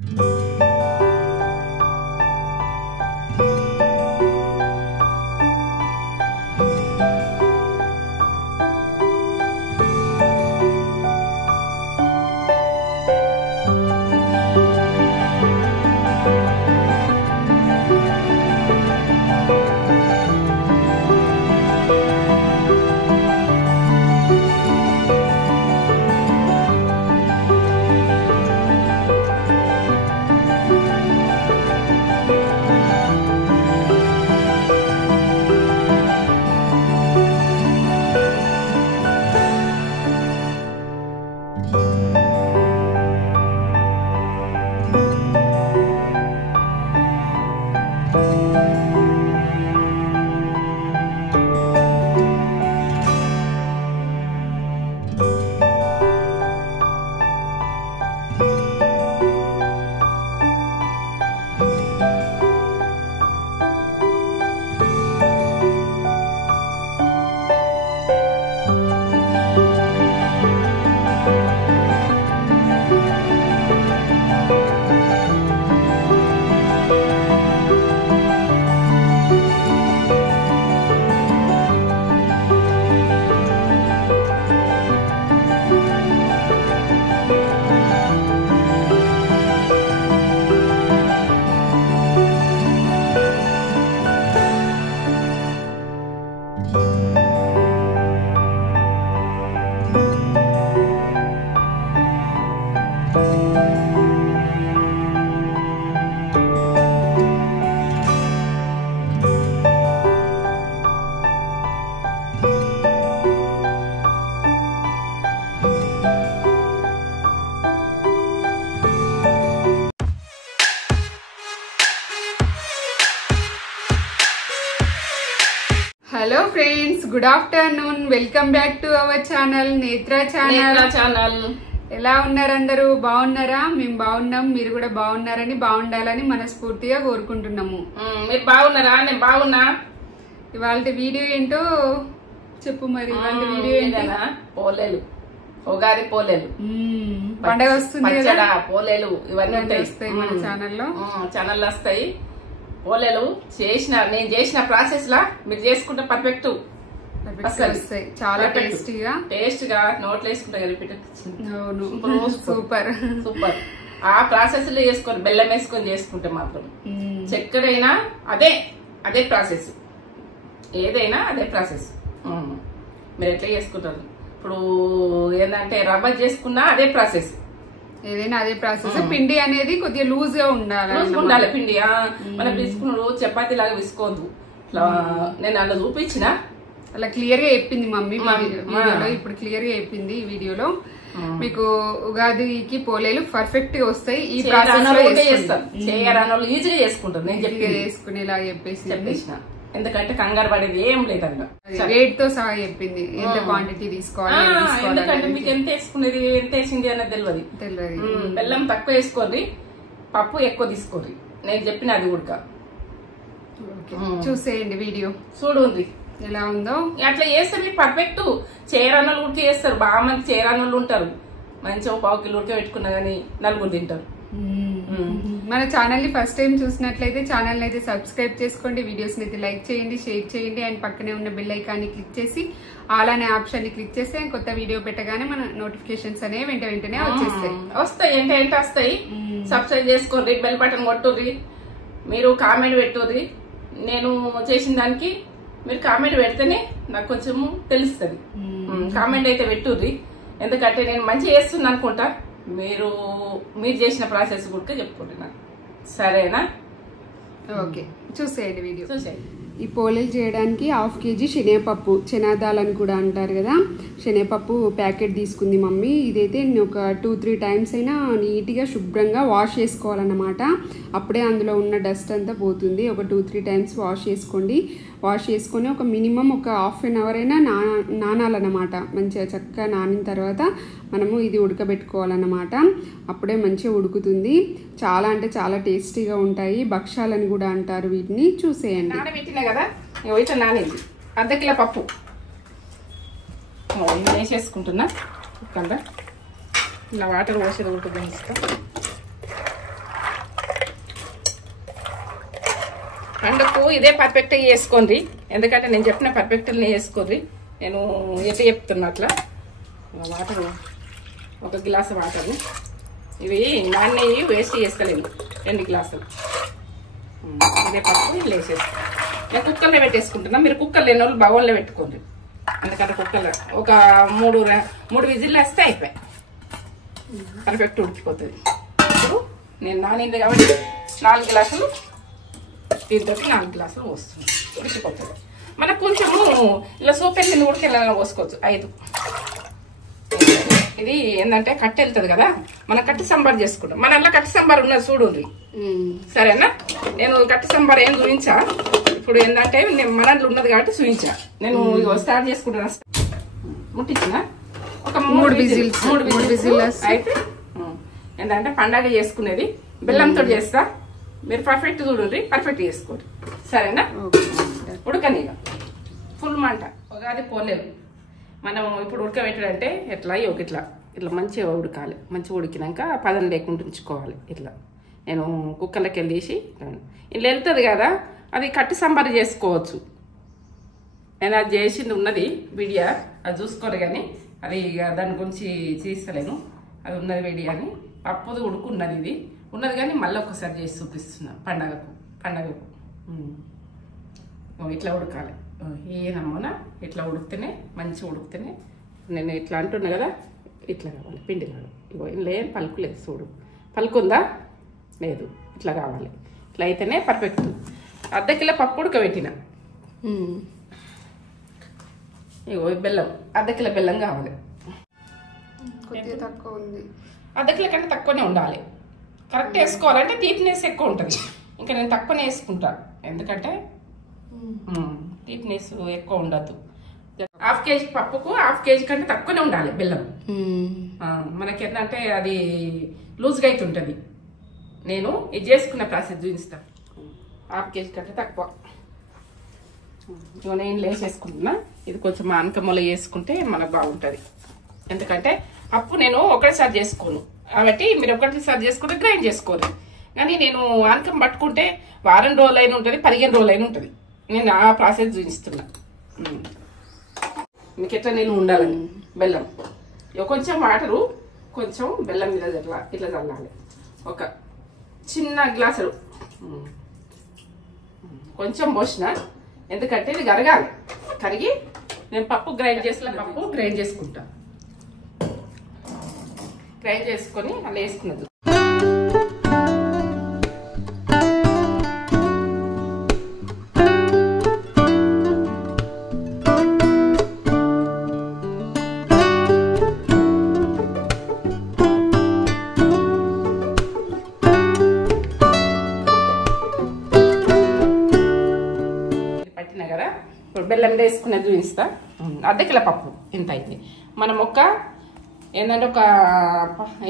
Hello friends, good afternoon. Welcome back to our channel నేత్ర channel. ఎలా ఉన్నారు అందరూ? బాగున్నారా? మేము బాగున్నాం. మీరు కూడా బాగుండాలని మనస్ఫూర్తిగా కోరుకుంటున్నాము. మీరు బాగున్నారా? నేను బాగున్నా. ఇవాళ వీడియో ఏంటో చెప్పు మరి. ఇవాళ వీడియో ఏంటో పోలేలు, ఉగాది పోలేలు, పండగ వస్తుంది కదా, పోలేలు ఇవన్నీ వస్తాయి మన ఛానల్లో వస్తాయి. పోలేలు నేను చేసిన ప్రాసెస్ లా మీరు చేసుకుంటే పర్ఫెక్ట్ వస్తాయి. చాలా టేస్ట్ గా నోట్లో వేసుకుంటే సూపర్ సూపర్. ఆ ప్రాసెస్ లో చేసుకొని బెల్లం వేసుకొని చేసుకుంటే మాత్రం చక్కెర అయినా అదే ప్రాసెస్, ఏదైనా అదే ప్రాసెస్. మీరు ఎట్లా చేసుకుంటారు? ఇప్పుడు ఏంటంటే రవ్వ చేసుకున్నా అదే ప్రాసెస్, ఏదైనా అదే ప్రాసెస్. పిండి అనేది కొద్దిగా లూజ్ గా ఉండాలి. పిండి మనం తీసుకున్నాడు చపాతీ లాగా విసుకోవద్దు. నేను అలా చూపించిన అలా క్లియర్ గా చెప్పింది మమ్మీ వీడియోలో. ఇప్పుడు క్లియర్ గా చెప్పింది ఈ వీడియోలో. మీకు ఉగాదికి పోలేలు పర్ఫెక్ట్ గా వస్తాయి. ఈ ప్రాసెస్ ఈజీగా చేసుకుంటారు. నేను చేసుకునేలా చెప్పేసిన, ఎందుకంటే కంగారు పడేది ఏం లేదన్న. రేట్ తో సహా చెప్పింది ఎంత క్వాంటిటీ తీసుకోవాలి. ఎందుకంటే మీకు ఎంత వేసుకునేది, ఎంత వేసింది అన్నది తెలియదు. బెల్లం తక్కువ వేసుకోండి, పప్పు ఎక్కువ తీసుకోండి. నేను చెప్పిన అది ఉడక చూసేయండి వీడియో. చూడు ఉంది ఎలా ఉందో. అట్లా చేస్తే మీకు పర్ఫెక్ట్. చేరానోళ్ళు ఉడికి చేస్తారు. బాగా మంది చేరానోళ్ళు ఉంటారు. మంచిగా 1/4 కిలో ఉడక పెట్టుకున్నా గానీ 4 తింటారు. మన ఛానల్ ని ఫస్ట్ టైం చూసినట్లయితే ఛానల్ అయితే సబ్స్క్రైబ్ చేసుకోండి, వీడియోస్ అయితే లైక్ చేయండి, షేర్ చేయండి, అండ్ పక్కనే ఉన్న బెల్ ఐకాన్ ని క్లిక్ చేసి ఆల్ అనే ఆప్షన్ ని క్లిక్ చేస్తే కొత్త వీడియో పెట్టగానే మన నోటిఫికేషన్స్ అనేవి వెంటనే వస్తాయి. ఏంటంటే వస్తాయి. సబ్స్క్రైబ్ చేసుకోండి, బెల్ బటన్ కొట్టుర్రి, మీరు కామెంట్ పెట్టుర్రి. నేను చేసిన దానికి మీరు కామెంట్ పెడితేనే నాకు కొంచెము తెలుస్తుంది. కామెంట్ అయితే పెట్టుర్రి, ఎందుకంటే నేను మంచిగా చేస్తున్నా అనుకుంటా. మీరు చేసిన ప్రాసెస్ కూడా చెప్పుకోండి నాకు, సరేనా? ఓకే, చూసేయండి వీడియో. చూసేయండి. ఈ పోలేలు చేయడానికి 1/2 kg శనగపప్పు, చనాదాలని కూడా అంటారు కదా, శనగపప్పు ప్యాకెట్ తీసుకుంది మమ్మీ. ఇదైతే నేను ఒక 2-3 టైమ్స్ అయినా నీట్గా శుభ్రంగా వాష్ చేసుకోవాలన్నమాట. అప్పుడే అందులో ఉన్న డస్ట్ అంతా పోతుంది. ఒక 2-3 టైమ్స్ వాష్ చేసుకోండి. వాష్ చేసుకొని ఒక మినిమం ఒక 1/2 అవర్ అయినా నానాలన్నమాట. మంచిగా చక్కగా నానిన తర్వాత మనము ఇది ఉడకబెట్టుకోవాలన్నమాట. అప్పుడే మంచిగా ఉడుకుతుంది. చాలా అంటే చాలా టేస్టీగా ఉంటాయి. భక్షాలని కూడా అంటారు వీటిని. చూసేయండి. నానబెట్టినా కదా, ఇట్లా నానింది. 1/2 కిలో పప్పు వేసేసుకుంటున్నా. ఇలా వాటర్ పోసేది ఉంటుంది. పండుగకు ఇదే పర్ఫెక్ట్గా చేసుకోండి, ఎందుకంటే నేను చెప్పిన పర్ఫెక్ట్ని చేసుకోండి. నేను ఎట్లా చెప్తున్నా అట్లా. వాటరు, 1 గ్లాసు వాటరు, ఇవి నాన్నయ్యి వేస్ట్ చేస్తలేము, 2 గ్లాసులు. ఇదే పప్పు ఇల్లు వేసేస్తాను. నేను కుక్కర్లో పెట్టేసుకుంటున్నా, మీరు కుక్కర్ లేని వాళ్ళు బౌల్లో పెట్టుకోండి, ఎందుకంటే కుక్కర్లో ఒక 3 విజిల్లు వేస్తే అయిపోయాయి, పర్ఫెక్ట్ ఉడికిపోతుంది. ఇప్పుడు నేను నానింది కాబట్టి 4 గ్లాసులు, దీంతో 4 గ్లాసులు పోస్తుంది, ఉడికిపోతుంది. మనకు కొంచెము ఇలా సూప్ వెళ్ళింది ఉడికెళ్ళ పోసుకోవచ్చు 5. ఇది ఏంటంటే కట్టి వెళ్తుంది కదా, మనం కట్టి సంబార్ చేసుకుంటాం. మన అట్లా కట్టి సంబార్ ఉన్నది చూడు, సరేనా? నేను కట్టి సంబార్ ఏం చూపించా, ఇప్పుడు ఏంటంటే నేను మన ఉన్నది కాబట్టి చూపించా. నేను స్టార్ట్ చేసుకుంటున్నా. ముట్టించిన ఒక 3 విజిల్స్ అయితే ఏంటంటే పండగ చేసుకునేది బెల్లంతో చేస్తా. మీరు పర్ఫెక్ట్ చూడండి, పర్ఫెక్ట్ చేసుకోండి, సరేనా? ఉడకనిగా ఫుల్ మంట. ఉగాది పోలేదు మనం ఇప్పుడు ఉడకబెట్టడంటే ఎట్లా ఇట్లా మంచిగా ఉడకాలి. మంచిగా ఉడికినాక పదం లేకుండా ఉంచుకోవాలి. ఇట్లా నేను కుక్కర్లోకి వెళ్ళేసి ఇట్లా వెళ్తుంది కదా, అది కట్టి సంబారు చేసుకోవచ్చు. నేను అది చేసింది ఉన్నది వీడియో, అది చూసుకోరు కానీ అది దాని గురించి చేస్తలేను. అది ఉన్నది వీడియో అని, పప్పుది ఉడుకున్నది, ఇది ఉన్నది కానీ మళ్ళీ ఒకసారి చేసి చూపిస్తున్నా. పండగకు ఇట్లా ఉడకాలి. ఏ నమ్మన ఇట్లా ఉడికితేనే మంచిగా ఉడికితేనే, నేను ఇట్లా అంటున్నా కదా, ఇట్లా కావాలి. పిండి కాదు, ఇగో ఏం పలుకు లేదు చూడు, పలుకుందా లేదు, ఇట్లా కావాలి. ఇట్లా అయితేనే పర్ఫెక్ట్. 1/2 కిలో పప్పు ఉడకబెట్టిన, ఇగో బెల్లం 1/2 కిలో బెల్లం కావాలి. కొద్దిగా తక్కువ ఉంది, 1/2 కిలో కంటే తక్కువనే ఉండాలి. కరెక్ట్ వేసుకోవాలంటే తీపినెస్ ఎక్కువ ఉంటుంది. ఇంకా నేను తక్కువనే వేసుకుంటాను, ఎందుకంటే తీపినెస్ ఎక్కువ ఉండద్దు. 1/2 కేజీ పప్పుకు 1/2 కేజీ కంటే తక్కువనే ఉండాలి బెల్లం. మనకి ఏంటంటే అది లూజ్గా అయితే ఉంటుంది. నేను ఇది చేసుకున్న ప్రాసెస్ చూపిస్తాను. 1/2 కేజీ కంటే తక్కువ నేను వేసేసుకుంటున్నా. ఇది కొంచెం ఆనకమ్మలో వేసుకుంటే మనకు బాగుంటుంది, ఎందుకంటే పప్పు నేను ఒకటిసారి చేసుకోను కాబట్టి మీరు ఒకటిసారి చేసుకుంటే గ్రైండ్ చేసుకోరు. కానీ నేను ఆనకం పట్టుకుంటే వారం రోజులైనా ఉంటుంది, 15 రోజులైనా ఉంటుంది. నేను ఆ ప్రాసెస్ చూపిస్తున్నా మీకు ఎట్లా నేను ఉండాలని. బెల్లం కొంచెం వాటరు, కొంచెం బెల్లం మీద ఇట్లా చల్లాలి. ఒక చిన్న గ్లాసులు కొంచెం పోసిన, ఎందుకంటే ఇది కరగాలి. కరిగి నేను పప్పు గ్రైండ్ చేసుకుంటా. గ్రైండ్ చేసుకొని అలా వేసుకున్నది. పట్టిన కదా, ఇప్పుడు బెల్లం వేసుకున్నది చూపిస్తా. 1/2 కిలో పప్పు ఇంత అయింది. మనం ఏంటంటే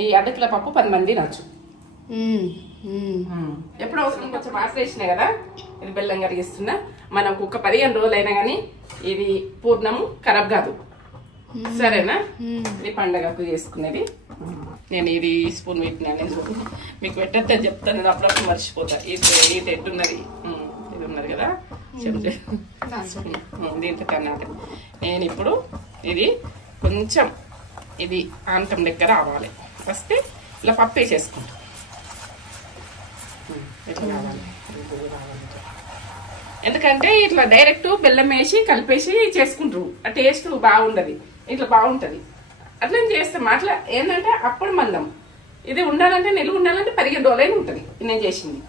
ఈ 1/2 కిలో పప్పు 10 మంది తినచ్చు. ఎప్పుడు అవసరం కొంచెం ఆశ్రయించినా కదా, ఇది బెల్లం కరిగిస్తున్నా. మనం ఒక 15 రోజులైనా కానీ ఇది పూర్ణము ఖరాబ్ కాదు, సరేనా? ఇది పండగకు చేసుకునేది. నేను ఇది స్పూన్ పెట్టినా, మీకు పెట్టద్దని చెప్తాను, అప్పుడప్పుడు మర్చిపోతా. ఇది ఎట్టున్నది, ఇది ఉన్నది కదా దీంతో కన్నది. నేను ఇప్పుడు ఇది కొంచెం ఇది ఆనకం దగ్గర రావాలి. వస్తే ఇలా పప్పు వేసేసుకుంటాం. ఇట్లా కావాలి, ఎందుకంటే ఇట్లా డైరెక్ట్ బెల్లం వేసి కలిపేసి చేసుకుంటారు, ఆ టేస్ట్ బాగుండదు. ఇట్లా బాగుంటుంది అట్లా చేస్తాం. అట్లా ఏంటంటే అప్పుడు మందం ఇది ఉండాలంటే, నిలువ ఉండాలంటే 15 రోజులైనా ఉంటుంది. నేను చేసింది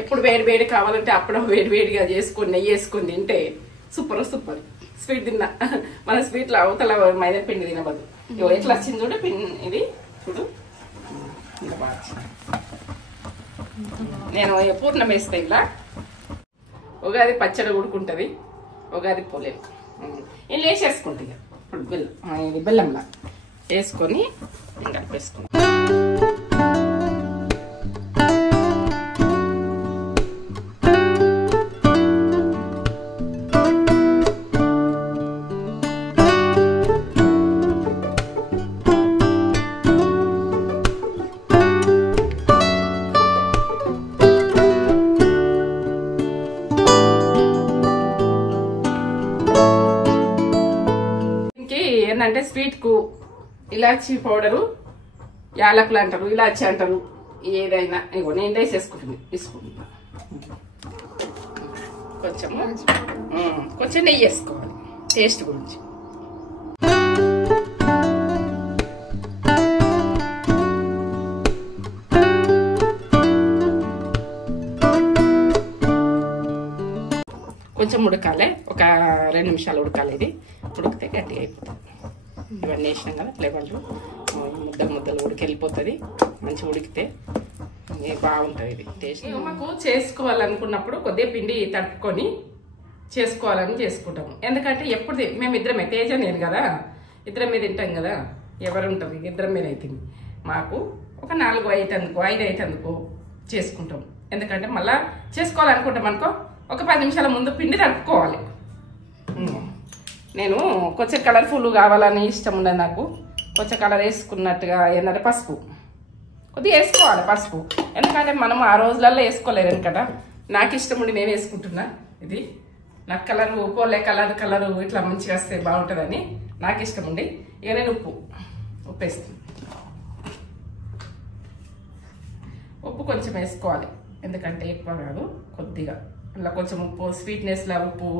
ఎప్పుడు వేడి కావాలంటే అప్పుడు వేడిగా చేసుకొని నెయ్యి వేసుకొని తింటే సూపర్. స్వీట్ తిన్నా, మన స్వీట్లో అవతల మైదా పిండి తినబదు. ఎట్లా వచ్చింది చూడు ఇది, చూడు ఇంత బాగా వచ్చింది. నేను పూర్ణం వేస్తా ఇలా. ఉగాది పచ్చడి ఉడుకుంటుంది, ఉగాది పోలేదు. ఇలా వేసేసుకుంటా. ఇప్పుడు ఇది బెల్లంలా వేసుకొని కలిపేసుకుంటాం. ఏంటంటే స్వీట్కు ఇలాచీ పౌడరు, యాలకులు అంటారు, ఇలాచీ అంటారు, ఏదైనా ఇగో నేను తీసుకుంటున్నా. కొంచెం నెయ్యి వేసుకోవాలి టేస్ట్ గురించి. కొంచెం ఉడకాలి, ఒక 2 నిమిషాలు ఉడకాలి. ఇది ఉడికితే గట్టిగా అయిపోతుంది. ఇవన్నీ వేసినాం కదా ఫ్లేవర్లు, ముద్దలు ఉడికెళ్ళిపోతుంది. మంచిగా ఉడికితే బాగుంటుంది ఇది టేస్ట్. మాకు చేసుకోవాలనుకున్నప్పుడు కొద్దిగా పిండి తట్టుకొని చేసుకోవాలని చేసుకుంటాము. ఎందుకంటే ఎప్పుడు మేము ఇద్దరమే, తేజ నేను కదా, ఇద్దరమే తింటాం కదా, ఎవరు ఉంటుంది ఇద్దరం మీద అయితే. మాకు ఒక 4 5 అవుతుందుకో చేసుకుంటాం. ఎందుకంటే మళ్ళీ చేసుకోవాలనుకుంటాం అనుకో, ఒక 10 నిమిషాల ముందు పిండి తడుపుకోవాలి. నేను కొంచెం కలర్ఫుల్ కావాలని ఇష్టం ఉండదు నాకు. కొంచెం కలర్ వేసుకున్నట్టుగా ఏంటంటే పసుపు కొద్దిగా వేసుకోవాలి. పసుపు ఎందుకంటే మనం ఆ రోజులలో వేసుకోలేరు కదా. నాకు ఇష్టం ఉండి నేను వేసుకుంటున్నా. ఇది నాకు కలర్ పోలే, కలర్ ఇట్లా మంచిగా వస్తే బాగుంటుందని నాకు ఇష్టం ఉండి ఇక నేను ఉప్పు వేస్తాను. ఉప్పు కొంచెం వేసుకోవాలి, ఎందుకంటే ఎక్కువ కాదు, కొద్దిగా. అలా కొంచెం ఉప్పు, స్వీట్నెస్లా ఉప్పు,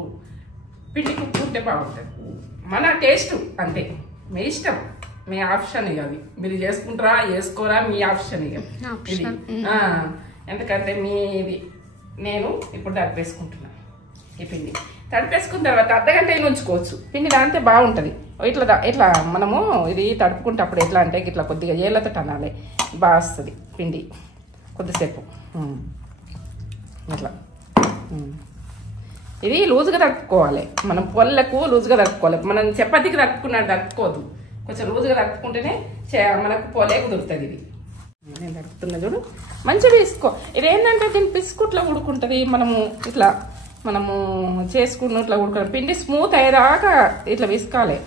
పిండికి ఉప్పు ఉంటే బాగుంటుంది. మన టేస్ట్ అంతే, మీ ఇష్టం, మీ ఆప్షన్ ఇక. అది మీరు చేసుకుంటారా వేసుకోరా మీ ఆప్షన్ ఇక ఇది. ఎందుకంటే మీది. నేను ఇప్పుడు తడిపేసుకుంటున్నా ఈ పిండి. తడిపేసుకున్న తర్వాత అర్ధగంట ఉంచుకోవచ్చు. పిండి దాంతే బాగుంటుంది. ఇట్లా మనము ఇది తడుపుకుంటే అప్పుడు ఎట్లా అంటే ఇట్లా కొద్దిగా ఏళ్ళతో అనాలి, బాగా వస్తుంది పిండి. కొద్దిసేపు ఇట్లా ఇది లూజుగా తడుపుకోవాలి. మనం పొల్లకు లూజుగా తడుపుకోవాలి. మనం చపాతీకి తడుపుకున్నట్టు తడుపుకోవద్దు. కొంచెం లూజుగా తడుపుకుంటేనే మనకు పొలే కుదురుతుంది. ఇది నేను తడుపుతున్నా చూడు, మంచిగా తీసుకో. ఇదేంటంటే దీని బిస్కుట్లో ఉడుకుంటుంది. మనము చేసుకున్న ఇట్లా ఉడుకుంటుంది. పిండి స్మూత్ అయ్యేదాకా ఇట్లా విసుకాలి.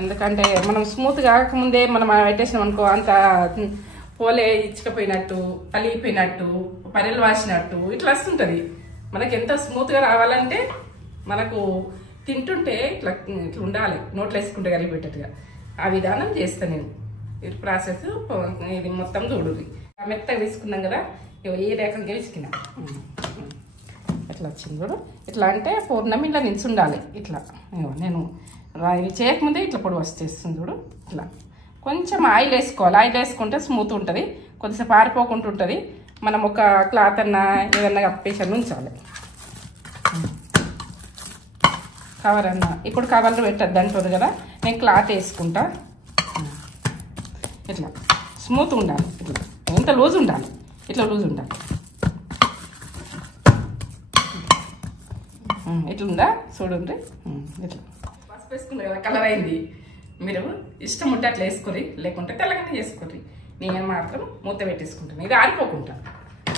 ఎందుకంటే మనం స్మూత్ కాకముందే మనం పెట్టేసినాం అనుకో, అంత పోలే ఇచ్చుకపోయినట్టు, పలిగిపోయినట్టు, పరెలు వాసినట్టు ఇట్లా వస్తుంటుంది. మనకి ఎంత స్మూత్గా రావాలంటే మనకు తింటుంటే ఇట్లా ఉండాలి, నోట్లో వేసుకుంటే కలిపి పెట్టట్టుగా. ఆ విధానం చేస్తాను నేను. ఇది ప్రాసెస్. ఇది మొత్తం చూడుర్రి. మెత్తగా తీసుకున్నాం కదా, ఏ రకంగా విసికినా ఎట్లా వచ్చింది చూడు. ఇట్లా అంటే పూర్ణం ఇలా నిలిచి ఉండాలి. ఇట్లా నేను ఇది చేయకముందే ఇట్లా పొడి వచ్చేస్తుంది చూడు. ఇట్లా కొంచెం ఆయిల్ వేసుకోవాలి. ఆయిల్ వేసుకుంటే స్మూత్ ఉంటుంది, కొద్దిసేపు ఆరిపోకుండా ఉంటుంది. మనం ఒక క్లాత్ అన్నా ఏదన్నా కప్పేసి ఉంచాలి. కవర్ అన్నా ఇప్పుడు కవర్లు పెట్టద్దు అంటారు కదా, నేను క్లాత్ వేసుకుంటా. ఇట్లా స్మూత్ ఉండాలి. ఇట్లా ఎంత లూజ్ ఉండాలి, ఇట్లా లూజ్ ఉండాలి. ఇట్లుందా చూడండి. ఇట్లా పసుపు వేసుకున్నారు కదా, కలర్ అయింది. మీరు ఇష్టం ఉంటే అట్లా వేసుకోరి, లేకుంటే తెల్లగానే చేసుకోరి. నేను మాత్రం మూత పెట్టేసుకుంటాను. ఇది ఆరిపోకుండా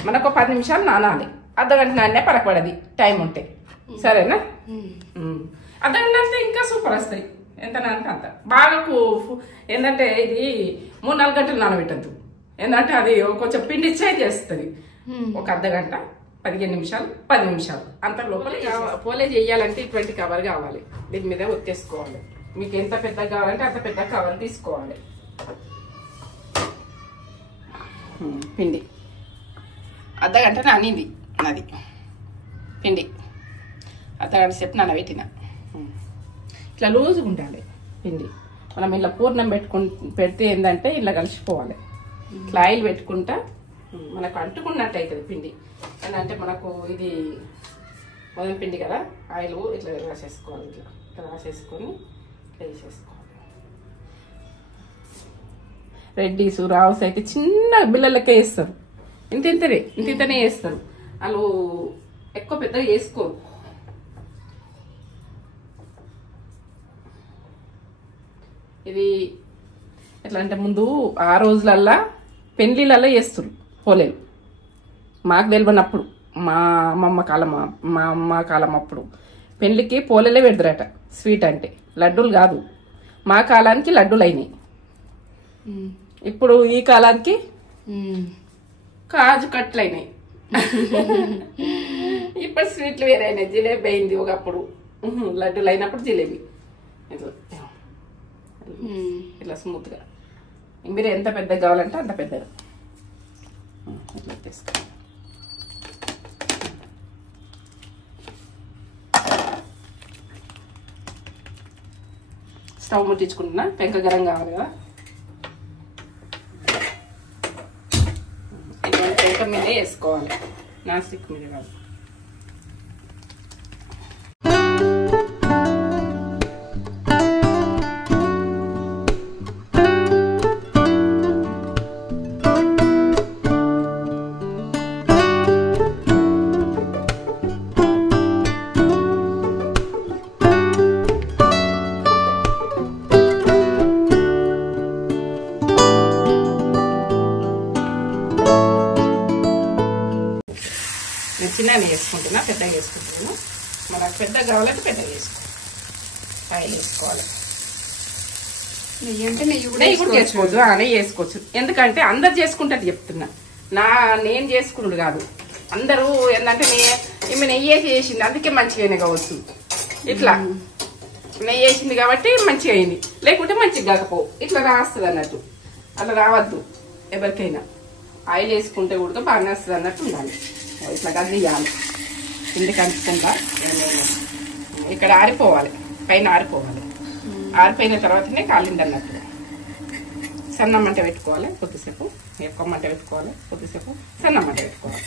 మనకు 10 నిమిషాలు నానాలి. అర్ధగంట నానే పరపడది టైం ఉంటే. సరేనా? అర్ధగంట అంటే ఇంకా సూపర్ వస్తాయి. ఎంత నానితే అంత బాగా. ఏంటంటే ఇది 3-4 గంటలు నానబెట్టద్దు. ఏంటంటే అది కొంచెం పిండి చేంజ్ చేస్తుంది. ఒక అర్ధగంట, 15 నిమిషాలు, 10 నిమిషాలు అంత లోపల పోలే చేయాలంటే ఇటువంటి కవర్ కావాలి. దీని మీద ఒత్తేసుకోవాలి. మీకు ఎంత పెద్దగా కావాలంటే అంత పెద్ద కవర్ తీసుకోవాలి. పిండి అర్ధగంట నానింది నాది పిండి. అర్ధగంట సేపు నానబెట్టిన. ఇట్లా లూజ్గా ఉండాలి పిండి. మనం ఇలా పూర్ణం పెడితే ఏంటంటే ఇలా కలిసిపోవాలి. ఇట్లా ఆయిల్ పెట్టుకుంటా మనకు అంటుకున్నట్టు అవుతుంది పిండి. ఏంటంటే మనకు ఇది మొదటి పిండి కదా, ఆయిల్ ఇట్లా రాసేసుకోవాలి. ఇట్లా రాసేసుకొని ఇట్లా వేసేసుకోవాలి. రెడ్డీస్, రావుస్ అయితే చిన్న బిళ్ళలకే వేస్తారు. ఇంతనే వేస్తారు. వాళ్ళు ఎక్కువ పెద్దగా వేసుకోరు. ఇది ఎట్లా అంటే ముందు ఆ రోజులల్లా పెళ్లిళ్ళల్లో వేస్తారు పోలేలు. మాకు తెలియనప్పుడు మా అమ్మ కాలం అప్పుడు పెళ్లికి పోలేలే పెడతారట. స్వీట్ అంటే లడ్డూలు కాదు. మా కాలానికి లడ్డూలు అయినాయి. ఇప్పుడు ఈ కాలానికి కాజు కట్లు అయినాయి. ఇప్పుడు స్వీట్లు వేరే అయినాయి. జిలేబీ అయింది ఒకప్పుడు. లడ్డూలు అయినప్పుడు జిలేబీ. ఇట్లా స్మూత్గా. మీరు ఎంత పెద్దగా కావాలంటే అంత పెద్దగా ఇట్లా తీసుకోండి. స్టవ్ ముట్టించుకుంటున్నా, పెంక గరం కావాలి కదా. ఇటువంటి పెంక మీదే వేసుకోవాలి, నాన్ స్టిక్ మీద కాదు. చిన్నగా వేసుకుంటున్నా, పెద్దగా వేసుకుంటున్నాను. మనకు పెద్దగా కావాలంటే పెద్దగా వేసుకోవాలి. ఆయిల్ వేసుకోవాలి. నెయ్యి అంటే నెయ్యి కూడా వేసుకోవచ్చు, నెయ్యి వేసుకోవచ్చు. ఎందుకంటే అందరు చేసుకుంటే చెప్తున్నా, నేను చేసుకున్నాడు కాదు. అందరూ ఏంటంటే ఈమె నెయ్యి వేసి చేసింది అందుకే మంచిగానే కావచ్చు. ఇట్లా నెయ్యి వేసింది కాబట్టి మంచిగా అయింది, లేకుంటే మంచిగా కాకపోవు. ఇట్లా రాస్తుంది అన్నట్టు, అట్లా రావద్దు ఎవరికైనా. ఆయిల్ వేసుకుంటే కూడా బాగానే వస్తుంది అన్నట్టు ఉండాలి. ఇట్లా కదిలియాలి కింద కలుపుకుంటా. ఇక్కడ ఆరిపోవాలి, పైన ఆరిపోవాలి. ఆరిపోయిన తర్వాతనే కాలింది అన్నట్టు. సన్న మంట పెట్టుకోవాలి కొద్దిసేపు, ఎక్కువ మంట పెట్టుకోవాలి కొద్దిసేపు, సన్న మంట పెట్టుకోవాలి.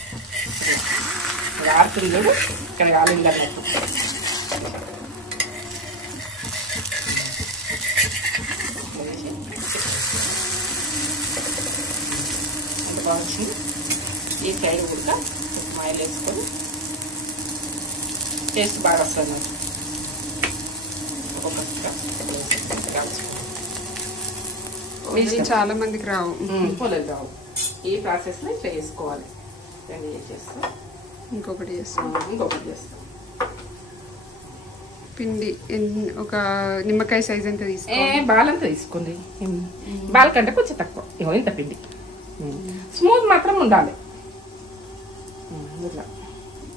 ఆరుతుంది చూడు, ఇక్కడ కాలింది అన్నట్టు. బాగుంది. ఈ సైడ్ కూడా ఆయిల్ వేసుకొని టేస్ట్ బాగా వస్తుంది. చాలా మందికి రావు, పోలేదు రావు. ఈ ప్రాసెస్ లో ఇట్లా చేసుకోవాలి. చేస్తాం, ఇంకొకటి చేస్తాం. పిండి ఒక నిమ్మకాయ సైజ్ ఎంత తీసుకోవాలి? బాలంతా తీసుకోండి. బాల్ కంటే కొంచెం తక్కువ, ఇంత పిండి. స్మూత్ మాత్రం ఉండాలి. ఇట్లా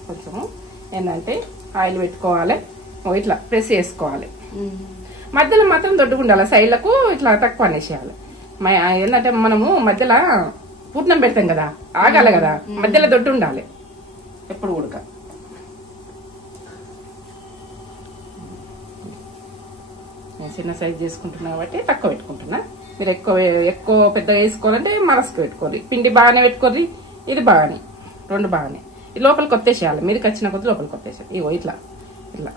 కొంచెం ఏంటంటే ఆయిల్ పెట్టుకోవాలి, ఇట్లా ప్రెస్ చేసుకోవాలి. మధ్యలో మాత్రం దొడ్డుగా ఉండాలి, సైడ్లకు ఇట్లా తక్కువ అనేసేయాలి. ఏంటంటే మనము మధ్యలో పూర్ణం పెడతాం కదా, ఆగాలి కదా, మధ్యలో దొడ్డు ఉండాలి ఎప్పుడు ఉడక. నేను చిన్న సైజ్ చేసుకుంటున్నా కాబట్టి తక్కువ పెట్టుకుంటున్నా. మీరు ఎక్కువ పెద్దగా వేసుకోవాలంటే మరసకు పెట్టుకోరు. పిండి బాగానే పెట్టుకోర్రి, ఇది బాగానే, రెండు బాగానే. ఇది లోపలికి కొత్తేసేయాలి, మీదకి వచ్చిన కొద్ది లోపలికి కొత్తేసేయాలి. ఇగో ఇట్లా ఇట్లా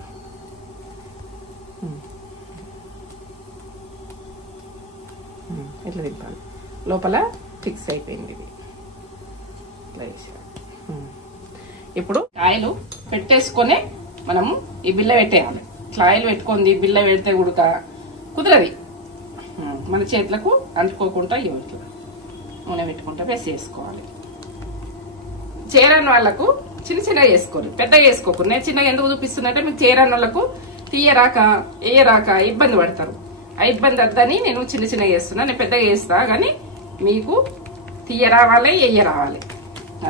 ఇట్లా తిప్పాలి. లోపల ఫిక్స్ అయిపోయింది ఇది. ఇట్లా వేసేయాలి. ఇప్పుడు ఆయిల్ పెట్టేసుకొని మనము ఈ బిల్ల పెట్టేయాలి. ఇట్లా ఆయిల్ పెట్టుకుంది బిల్ల పెడితే ఉడక కుదరది, మన చేతులకు అంటుకోకుండా ఇట్లా నూనె పెట్టుకుంటా వేసి వేసుకోవాలి. చేరని వాళ్ళకు చిన్న చిన్నగా వేసుకోరు, పెద్దగా వేసుకోకూడదు. నేను చిన్నగా ఎందుకు చూపిస్తున్నట్టే, మీకు చేరని వాళ్ళకు తీయరాక వేయరాక ఇబ్బంది పడతారు. ఆ ఇబ్బంది వద్దని నేను చిన్న చిన్నగా వేస్తున్నా. నేను పెద్దగా వేస్తా, కానీ మీకు తీయ రావాలి, వేయ రావాలి.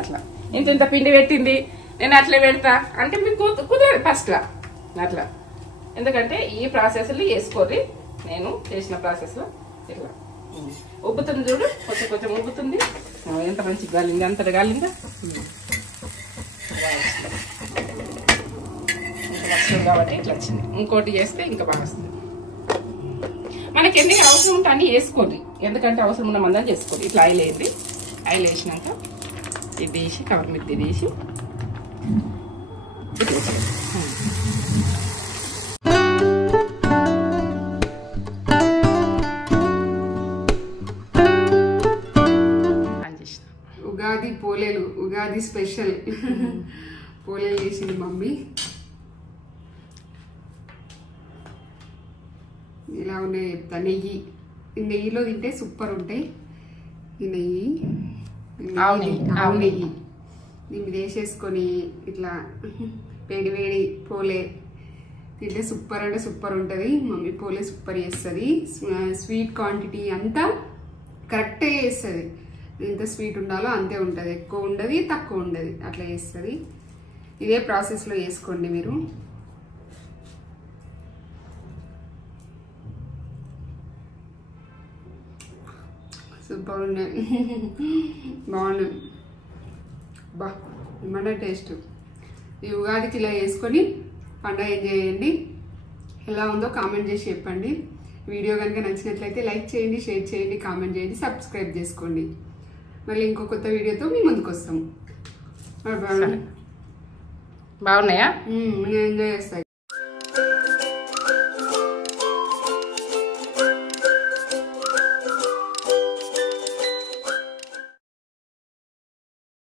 అట్లా ఇంత పిండి పెట్టింది నేను అట్లా పెడతా అంటే మీకు కుదరదు ఫస్ట్లా అట్లా. ఎందుకంటే ఈ ప్రాసెస్లో వేసుకోరి, నేను చేసిన ప్రాసెస్లో ఇట్లా ఉబ్బుతుంది చూడు, కొంచెం కొంచెం ఉబ్బుతుంది. ఎంత మంచిగా గాలింది, అంతటి గాలిందా. వస్తుంది కాబట్టి ఇట్లా వచ్చింది. ఇంకోటి చేస్తే ఇంకా బాగా వస్తుంది. మనకి ఎన్ని అవసరం ఉంటే అన్ని వేసుకోండి, ఎందుకంటే అవసరం ఉన్న మందని చేసుకోండి. ఇట్లా ఆయిల్ వేయండి. ఆయిల్ వేసినాక ఇది తీసి కవర్ మీద తీసి ఉగాది పోలేలు, ఉగాది స్పెషల్ పోలేలు చేసింది మమ్మీ. ఇలా ఉన్నాయి చెప్తా. నెయ్యి, నెయ్యిలో తింటే సూపర్ ఉంటాయి. ఈ నెయ్యి ఆవు నెయ్యి దీన్ని వేసేసుకొని ఇట్లా వేడి వేడి పోలే తింటే సూపర్ అంటే సూపర్ ఉంటుంది. మమ్మీ పోలే సూపర్ చేస్తుంది. స్వీట్ క్వాంటిటీ అంతా కరెక్ట్గా చేస్తుంది. ఎంత స్వీట్ ఉండాలో అంతే ఉంటుంది, ఎక్కువ ఉండదు తక్కువ ఉండదు, అట్లా చేస్తుంది. ఇదే ప్రాసెస్లో వేసుకోండి మీరు. సూపర్ ఉన్నాయి. బాగున్నాయి. బా మన టేస్ట్. ఈ ఉగాదికి ఇలా వేసుకొని పండుగ ఎంజాయ్ చేయండి. ఎలా ఉందో కామెంట్ చేసి చెప్పండి. వీడియో కనుక నచ్చినట్లయితే లైక్ చేయండి, షేర్ చేయండి, కామెంట్ చేయండి, సబ్స్క్రైబ్ చేసుకోండి. మళ్ళీ ఇంకో కొత్త వీడియోతో మీ ముందుకు వస్తాం. బాగున్నాయా? నేను ఎంజాయ్ చేస్తాను.